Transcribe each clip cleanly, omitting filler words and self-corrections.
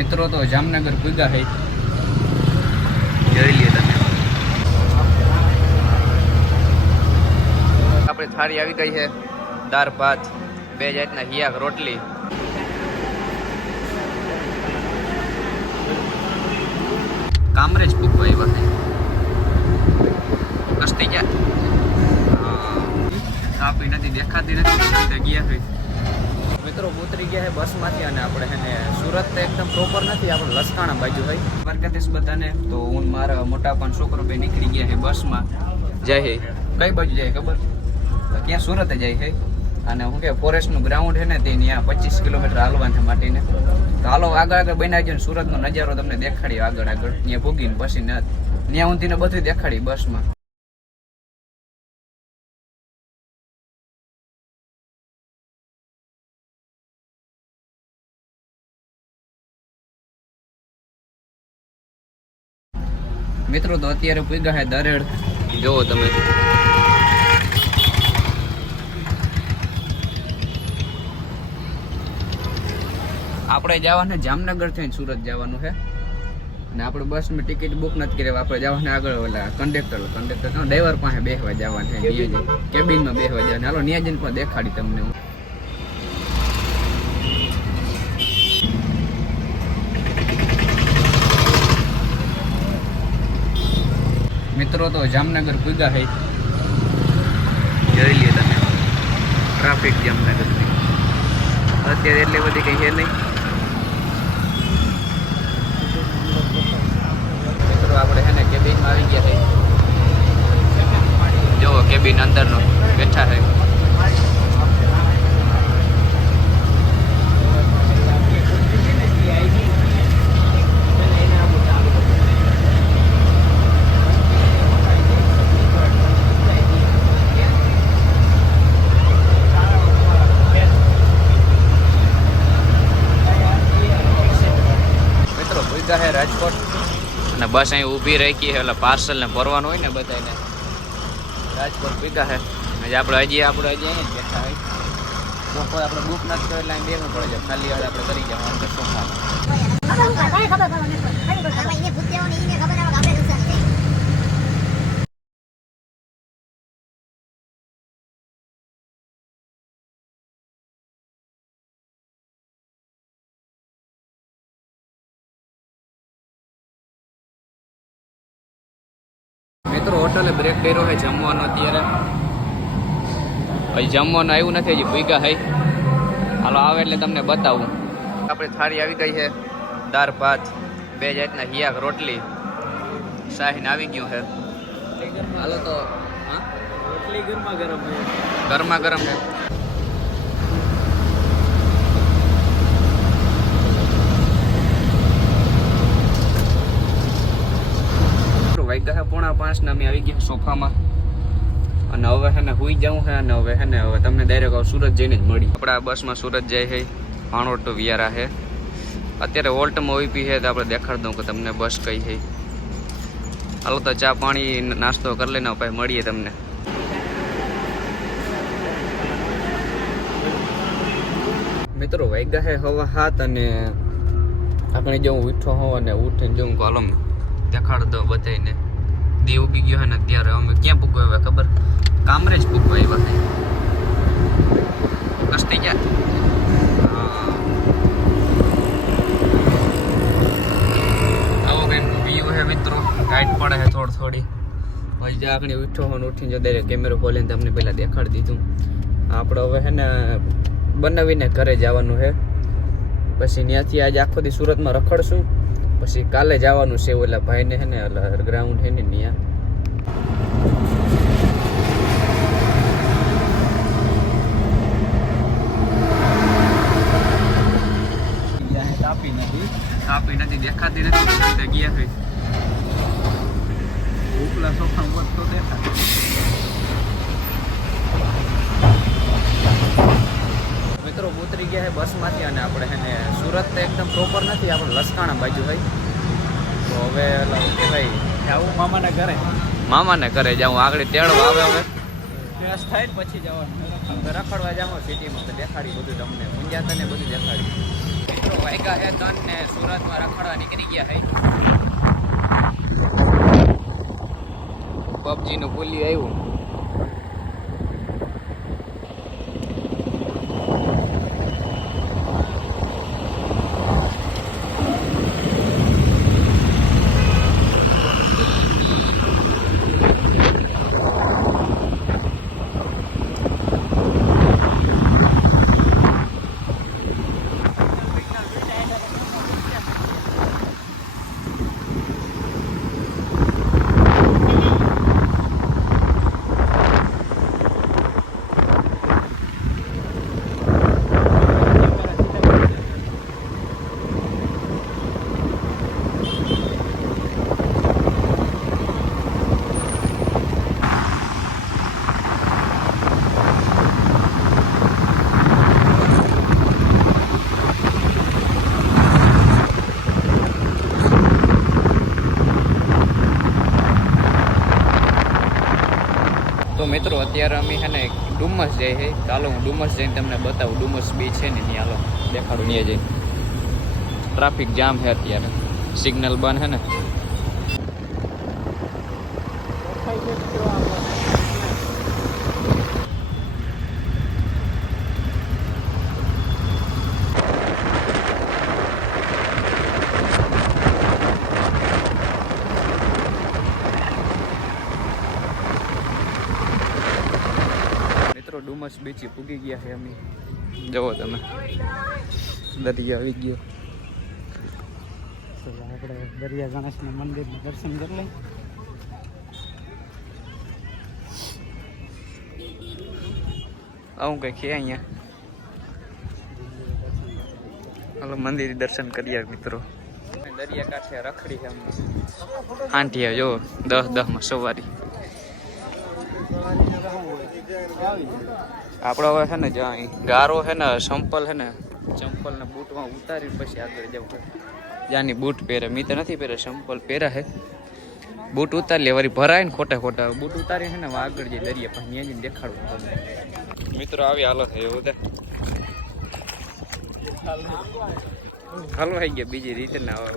મિત્રો તો જામનગર પૂગા હે, જોઈ લઈએ તમે. આપણે થાળી આવી ગઈ છે, દાળ ભાત, બે જાતના હિયાક રોટલી. કામરેજ પૂગવા આવ્યા છે. કસ્તી ગયા આપી નથી, દેખાતી નથી, ગયા હોય. મિત્રો ઉતરી ગયા છે બસમાંથી અને આપણે એને સુરત તો એકદમ પ્રોપર નથી, આપણે લસકાણા બાજુ હોય દ્વારકાધીશ બધાને. તો હું મારા મોટા પણ છોકરો બે નીકળી ગયા છે બસમાં. જાય છે કઈ બાજુ જાય ખબર? ક્યાં સુરત જાય છે. અને શું કે ફોરેસ્ટનું ગ્રાઉન્ડ છે ને તે ત્યાં 25 કિલોમીટર હાલવાનું છે માટીને. તો હાલો આગળ આગળ બનાવી ગયો, સુરતનો નજારો તમને દેખાડી આગળ આગળ ત્યાં ભૂગીને પછી ત્યાં ઊંધીને બધું દેખાડી બસમાં. મિત્રો તો અત્યારે પૂગા છે દરેડ, જોવો તમે. આપણે જવાનું જામનગર થઈને સુરત જવાનું છે અને આપણે બસની ટિકિટ બુક નથી કરી. આપણે જવાનું આગળ ઓલા કંડક્ટર ડ્રાઈવર પાસે બેસવા જવાનું છે, કેબિનમાં બેસવા જવાનું. હાલો નિયાજન પણ દેખાડી તમને હું. મિત્રો તો જામનગર પૂગા છે, જોઈ લઈએ તમે. ટ્રાફિક જામનગરની અત્યારે એટલી બધી કઈ છે નહીં. મિત્રો આપણે છે ને કેબિનમાં આવી ગયા છે, જોવો કેબિન અંદરનો બેઠા છે. હે રાજકોટ અને બસ અહીં ઊભી રાખી છે, એટલે પાર્સલ ને ભરવાનું હોય ને બધાને. રાજકોટ પીગા છે આપણે હજી અહીંયા જ બેઠા હોય. કોઈ આપણે બુક નથી કરે એટલે અહીં બેસવું પડે છે. ખાલી હવે આપણે કરી જવાનું અંદર સોફામાં. મિત્રો હોટલે બ્રેક કર્યો છે જમવાનો. અત્યારે હજી જમવાનું આવ્યું નથી, હજી ભૂગા છે. હાલો આવે એટલે તમને બતાવું. આપણે થાળી આવી ગઈ છે, દાળ ભાત, બે જાતના હિયાક રોટલી, શાહીને આવી ગયું છે. હાલો તો હા, રોટલી ગરમા ગરમ છે, ગરમા ગરમ છે. વાગ્યા 4:45 અમે આવી ગયા સોફામાં અને હવે છે ને હુઈ જવું છે. અને હવે છે ને હવે તમને ડાયરેક્ટ સુરત જઈને જ મળી. આપણે આ બસમાં સુરત જાય છે, ભાણોડ ટુ વિયારા છે. અત્યારે વોલ્ટમાં ઓઈપી છે તો આપણે દેખાડી દઉં કે તમને બસ કઈ છે. હાલો તો ચા પાણી નાસ્તો કરી લઈને પછી મળીએ તમને. મિત્રો વાગ્યા છે 7:15 અને આપણે જવું ઉઠો હોવ અને ઉઠીને જવું કોલમ દેખાડ દો બધાને. દી ઉગી ગયો ને અત્યારે અમે ક્યાં પૂગવા આવ્યા ખબર? કામરેજ પૂગવા આવ્યા છે. કસ્તી ગયા આવો કઈ વ્યૂ છે મિત્રો. ટાઈટ પડે છે થોડી. પછી આપણે ઉઠો હોને ઉઠીને જો દરેક કેમેરો ખોલીને તમને પહેલાં દેખાડી દીધું. આપણે હવે છે ને બનાવીને ઘરે જવાનું છે. પછી ત્યાંથી આજે આખો દી સુરતમાં રખડશું. પછી કાલે જવાનું છે ઓલા ભાઈને છે ને ઓલા ગ્રાઉન્ડ છે ને ત્યાં. તાપી નથી, દેખાતી નથી, ગયા હોય. ઉપલા સોફા તો દેખાય. મિત્રો ઉતરી ગયા છે બસમાંથી અને આપણે છે ને સુરત તો એકદમ પ્રોપર નથી, આપણે લસકાણા બાજુ હોય. તો હવે કે ભાઈ જાવું મામાના ઘરે જાઉં, આગળ તેડવા આવે. હવે ફ્રેશ થાય ને પછી જવાનું રખડવા જાઓ સિટીમાં તો દેખાડી બધું તમને મુંજાતા ને બધું દેખાડી. મિત્રો વાયગા હે 3 ને સુરતમાં રખડવા નીકળી ગયા હે. PUBG નું બોલી આવ્યું. તો મિત્રો અત્યારે અમે છે ને ડુમસ જઈએ છે. ચાલો હું ડુમસ જઈને તમને બતાવું. ડુમસ બીચ છે ને ત્યાં હાલો દેખાડું. ત્યાં જઈને ટ્રાફિક જામ છે અત્યારે, સિગ્નલ બંધ છે ને. ડુમસ બીચ પૂગી ગયા છે અમે. જુઓ તમે દરિયા આવી ગયો. આપણે દરિયા ગણેશના મંદિરના દર્શન કરી લઈએ. આવું કઈ છે અહીંયા. હાલો મંદિર દર્શન કરીએ મિત્રો. દરિયા કાંઠે રખડી છે અમને. આંટીયા જો 10-10 માં સવારી. આપણો હવે છે ને જ્યાં ગારો છે ને સંપલ છે ને ચંપલ ને બૂટમાં ઉતારી પછી આગળ જવું. જ્યાંની બૂટ પહેરે મેં તો નથી પહેરે, સંપલ પહેરા છે. બૂટ ઉતારી લે વળી ભરાય ને ખોટા ખોટા. બૂટ ઉતારી છે ને આગળ જઈ દરિયા પણ ત્યાં દેખાડવું તમને. મિત્રો આવી હાલો છે એવું બધા હલવાઈ ગયા બીજી રીતે ના હોય.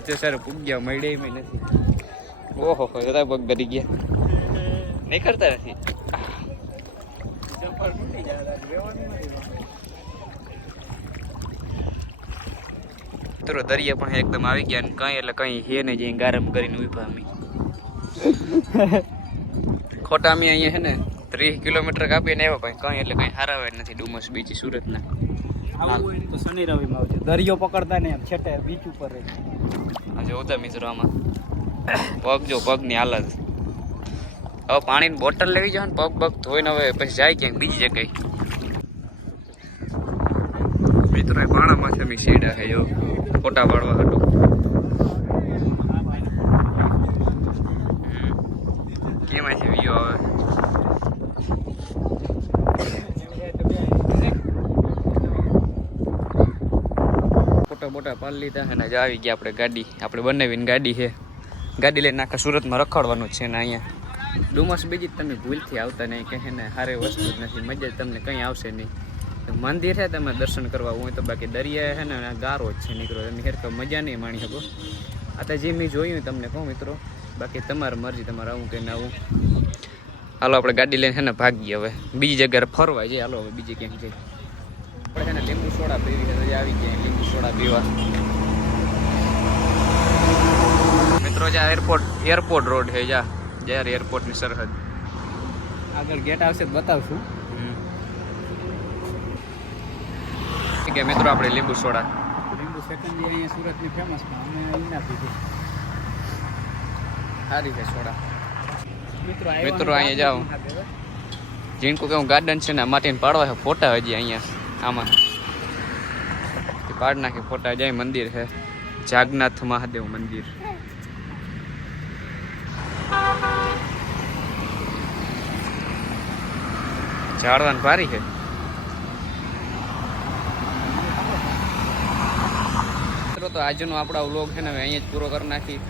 અત્યારે પૂગ્યા મળે નથી. ઓહો બધા પગ ગરી ગયા. નહીં કરતા નથી. મિત્રો દરિયા પણ એકદમ આવી ગયા ને કઈ એટલે કઈ હે ને જઈ ગરમ કરીને ઉભા અમે. ખોટા અમે અહીંયા છે ને 30 કિલોમીટર કાપીને આવ્યા ભાઈ. કઈ એટલે કઈ હારાવે નથી. ડુમસ બીચ સુરતના તો શનિ રવિમાં આવજો. દરિયો પકડતા ને એમ છેટે બીચ ઉપર રહે. આજે ઉતા મિત્રો આમાં પગ જો પગની હાલત. હવે પાણીની બોટલ લેવી જાય ને પગ પગ ધોઈને હવે પછી જાય ક્યાંક બીજી જગ્યાએ. મિત્રો એ પાણામાં છે શેડા છે જો ફોટા પાડવા હતું. કેમાં છે વ્યૂ આવે. ફોટા બોટા પાડી લીધા અને જ આવી ગયા આપણે ગાડી. આપણે બનાવીને ગાડી છે. ગાડી લઈને આખા સુરતમાં રખડવાનું છે ને. અહીંયા ડુમસ બીજી તમે ભૂલથી આવતા નહીં કે ને સારી વસ્તુ જ નથી. મજા તમને કંઈ આવશે નહીં. મંદિર છે તમે દર્શન કરવા હોય તો, બાકી દરિયા છે ને ગારો જ છે નીકળો. તમે હેર મજા નહીં માણી શકો. આ તો જે મેં જોયું તમને કહું મિત્રો. બાકી તમારી મરજી, તમારે આવું કે ના આવું. હાલો આપણે ગાડી લઈને છે ને ભાગીએ હવે બીજી જગ્યાએ ફરવા જઈએ. હાલો હવે બીજી ક્યાંક જઈએ. આપણે છે ને લીંબુ સોડા પીવી છે તો આવી ગયા લીંબુ સોડા પીવા. મિત્રો જ્યાં એરપોર્ટ રોડ છે જ્યાં જ્યારે એરપોર્ટની સરહદ આગળ ગેટ આવશે તો બતાવશું. કે મિત્રો આપણે લીંબુ સોડા સેકન્ડરી અહીંયા સુરતની ફેમસમાં અમે અહીંયા પીધી. સારી છે સોડા. મિત્રો અહીંયા જાઓ જીણકું કેવું ગાર્ડન છે ને માટીને પાડવા છે ફોટા હજી અહીંયા આમાં પાડ નાખી ફોટા. જાય મંદિર છે જાગનાથ મહાદેવ મંદિર. ઝાડવાની ભારી છે. તો આજનો આપણો વ્લોગ છે ને હવે અહીંયા જ પૂરો કરી નાખી.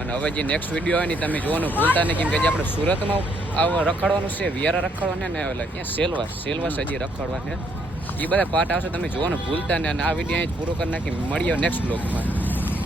અને હવે જે નેક્સ્ટ વિડીયો હોય ને તમે જોવાનું ભૂલતા નહીં, કેમ કે જે આપણે સુરતમાં રખડવાનું છે, વિયારા રખડવાને ને એટલે ક્યાં સેલવાસ હજી રખડવા છે, એ બધા પાર્ટ આવશે, તમે જોવાનું ભૂલતા નહીં. અને આ વિડીયો અહીં જ પૂરો કરી નાખી, મળીએ નેક્સ્ટ બ્લોગમાં.